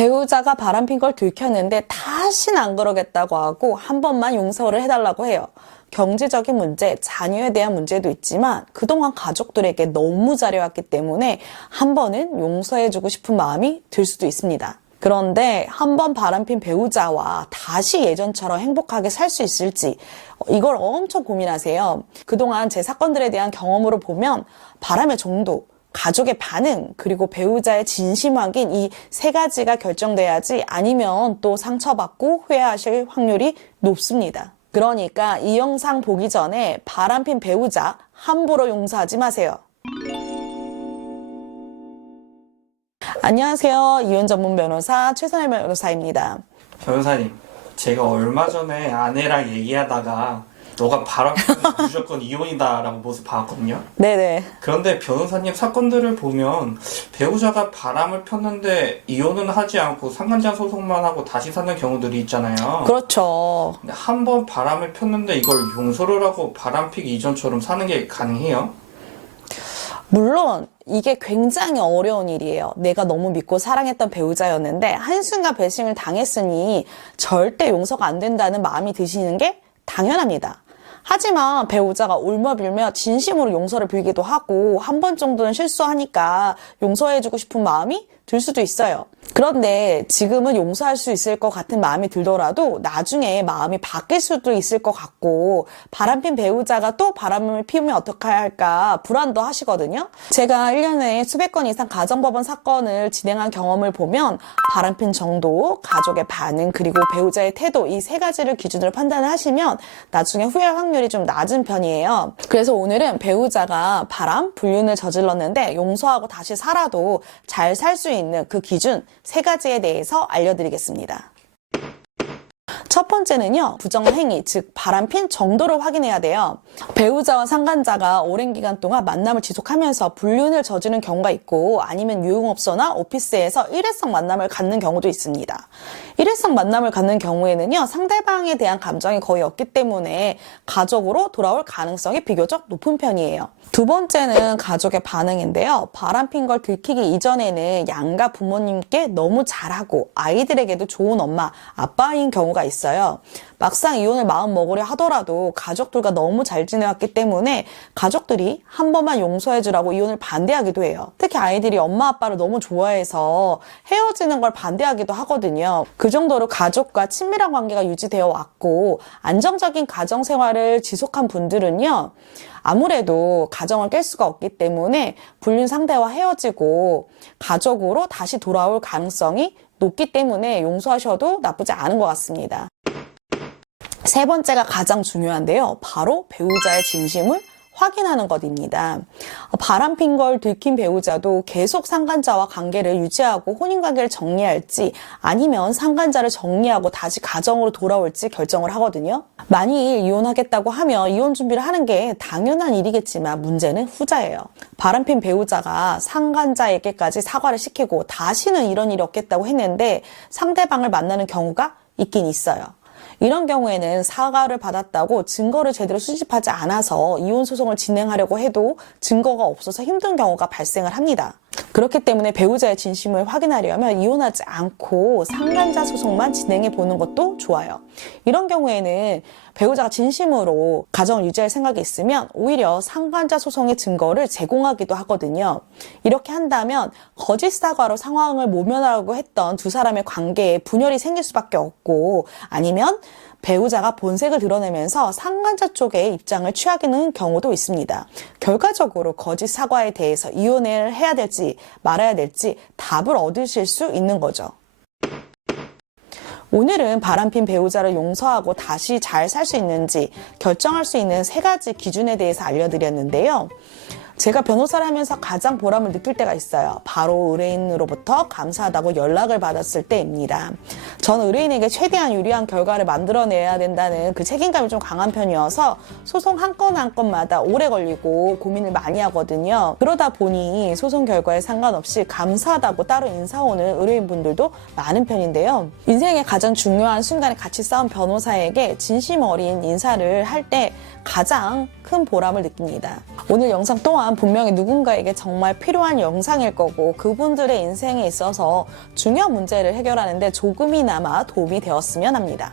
배우자가 바람핀 걸 들켰는데 다시는 안 그러겠다고 하고 한 번만 용서를 해달라고 해요. 경제적인 문제, 자녀에 대한 문제도 있지만 그동안 가족들에게 너무 잘해왔기 때문에 한 번은 용서해주고 싶은 마음이 들 수도 있습니다. 그런데 한 번 바람핀 배우자와 다시 예전처럼 행복하게 살 수 있을지 이걸 엄청 고민하세요. 그동안 제 사건들에 대한 경험으로 보면 바람의 정도, 가족의 반응, 그리고 배우자의 진심 확인 이 세 가지가 결정돼야지 아니면 또 상처받고 후회하실 확률이 높습니다. 그러니까 이 영상 보기 전에 바람핀 배우자 함부로 용서하지 마세요. 안녕하세요. 이혼 전문 변호사 최선혜 변호사입니다. 변호사님, 제가 얼마 전에 아내랑 얘기하다가 너가 바람 피우면 무조건 이혼이다 라고 모습 봤거든요. 네네. 그런데 변호사님 사건들을 보면 배우자가 바람을 폈는데 이혼은 하지 않고 상간자 소송만 하고 다시 사는 경우들이 있잖아요. 그렇죠. 근데 한 번 바람을 폈는데 이걸 용서를 하고 바람 피기 이전처럼 사는 게 가능해요? 물론 이게 굉장히 어려운 일이에요. 내가 너무 믿고 사랑했던 배우자였는데 한순간 배신을 당했으니 절대 용서가 안 된다는 마음이 드시는 게 당연합니다. 하지만 배우자가 울며빌며 진심으로 용서를 빌기도 하고 한 번 정도는 실수하니까 용서해주고 싶은 마음이 들 수도 있어요. 그런데 지금은 용서할 수 있을 것 같은 마음이 들더라도 나중에 마음이 바뀔 수도 있을 것 같고 바람핀 배우자가 또 바람을 피우면 어떡해야 할까 불안도 하시거든요. 제가 1년에 수백 건 이상 가정법원 사건을 진행한 경험을 보면 바람핀 정도, 가족의 반응, 그리고 배우자의 태도 이 세 가지를 기준으로 판단을 하시면 나중에 후회할 확률이 좀 낮은 편이에요. 그래서 오늘은 배우자가 바람, 불륜을 저질렀는데 용서하고 다시 살아도 잘 살 수 있는 그 기준 세 가지에 대해서 알려드리겠습니다. 첫 번째는요, 부정행위, 즉 바람핀 정도를 확인해야 돼요. 배우자와 상간자가 오랜 기간 동안 만남을 지속하면서 불륜을 저지른 경우가 있고 아니면 유흥업소나 오피스에서 일회성 만남을 갖는 경우도 있습니다. 일회성 만남을 갖는 경우에는요, 상대방에 대한 감정이 거의 없기 때문에 가족으로 돌아올 가능성이 비교적 높은 편이에요. 두 번째는 가족의 반응인데요. 바람핀 걸 들키기 이전에는 양가 부모님께 너무 잘하고 아이들에게도 좋은 엄마, 아빠인 경우가 있어요. 막상 이혼을 마음 먹으려 하더라도 가족들과 너무 잘 지내왔기 때문에 가족들이 한 번만 용서해주라고 이혼을 반대하기도 해요. 특히 아이들이 엄마 아빠를 너무 좋아해서 헤어지는 걸 반대하기도 하거든요. 그 정도로 가족과 친밀한 관계가 유지되어 왔고 안정적인 가정 생활을 지속한 분들은요, 아무래도 가정을 깰 수가 없기 때문에 불륜 상대와 헤어지고 가족으로 다시 돌아올 가능성이 높기 때문에 용서하셔도 나쁘지 않은 것 같습니다. 세 번째가 가장 중요한데요. 바로 배우자의 진심을 확인하는 것입니다. 바람핀 걸 들킨 배우자도 계속 상간자와 관계를 유지하고 혼인관계를 정리할지 아니면 상간자를 정리하고 다시 가정으로 돌아올지 결정을 하거든요. 만일 이혼하겠다고 하면 이혼 준비를 하는 게 당연한 일이겠지만 문제는 후자예요. 바람핀 배우자가 상간자에게까지 사과를 시키고 다시는 이런 일이 없겠다고 했는데 상대방을 만나는 경우가 있긴 있어요. 이런 경우에는 사과를 받았다고 증거를 제대로 수집하지 않아서 이혼 소송을 진행하려고 해도 증거가 없어서 힘든 경우가 발생을 합니다. 그렇기 때문에 배우자의 진심을 확인하려면 이혼하지 않고 상간자 소송만 진행해 보는 것도 좋아요. 이런 경우에는 배우자가 진심으로 가정을 유지할 생각이 있으면 오히려 상간자 소송의 증거를 제공하기도 하거든요. 이렇게 한다면 거짓 사과로 상황을 모면하려고 했던 두 사람의 관계에 분열이 생길 수밖에 없고 아니면 배우자가 본색을 드러내면서 상간자 쪽의 입장을 취하기는 경우도 있습니다. 결과적으로 거짓 사과에 대해서 이혼을 해야 될지 말아야 될지 답을 얻으실 수 있는 거죠. 오늘은 바람핀 배우자를 용서하고 다시 잘 살 수 있는지 결정할 수 있는 세 가지 기준에 대해서 알려드렸는데요. 제가 변호사를 하면서 가장 보람을 느낄 때가 있어요. 바로 의뢰인으로부터 감사하다고 연락을 받았을 때입니다. 저는 의뢰인에게 최대한 유리한 결과를 만들어내야 된다는 그 책임감이 좀 강한 편이어서 소송 한 건 한 건마다 오래 걸리고 고민을 많이 하거든요. 그러다 보니 소송 결과에 상관없이 감사하다고 따로 인사 오는 의뢰인분들도 많은 편인데요. 인생의 가장 중요한 순간에 같이 싸운 변호사에게 진심 어린 인사를 할 때 가장 큰 보람을 느낍니다. 오늘 영상 또한 있지만 분명히 누군가에게 정말 필요한 영상일 거고 그분들의 인생에 있어서 중요한 문제를 해결하는데 조금이나마 도움이 되었으면 합니다.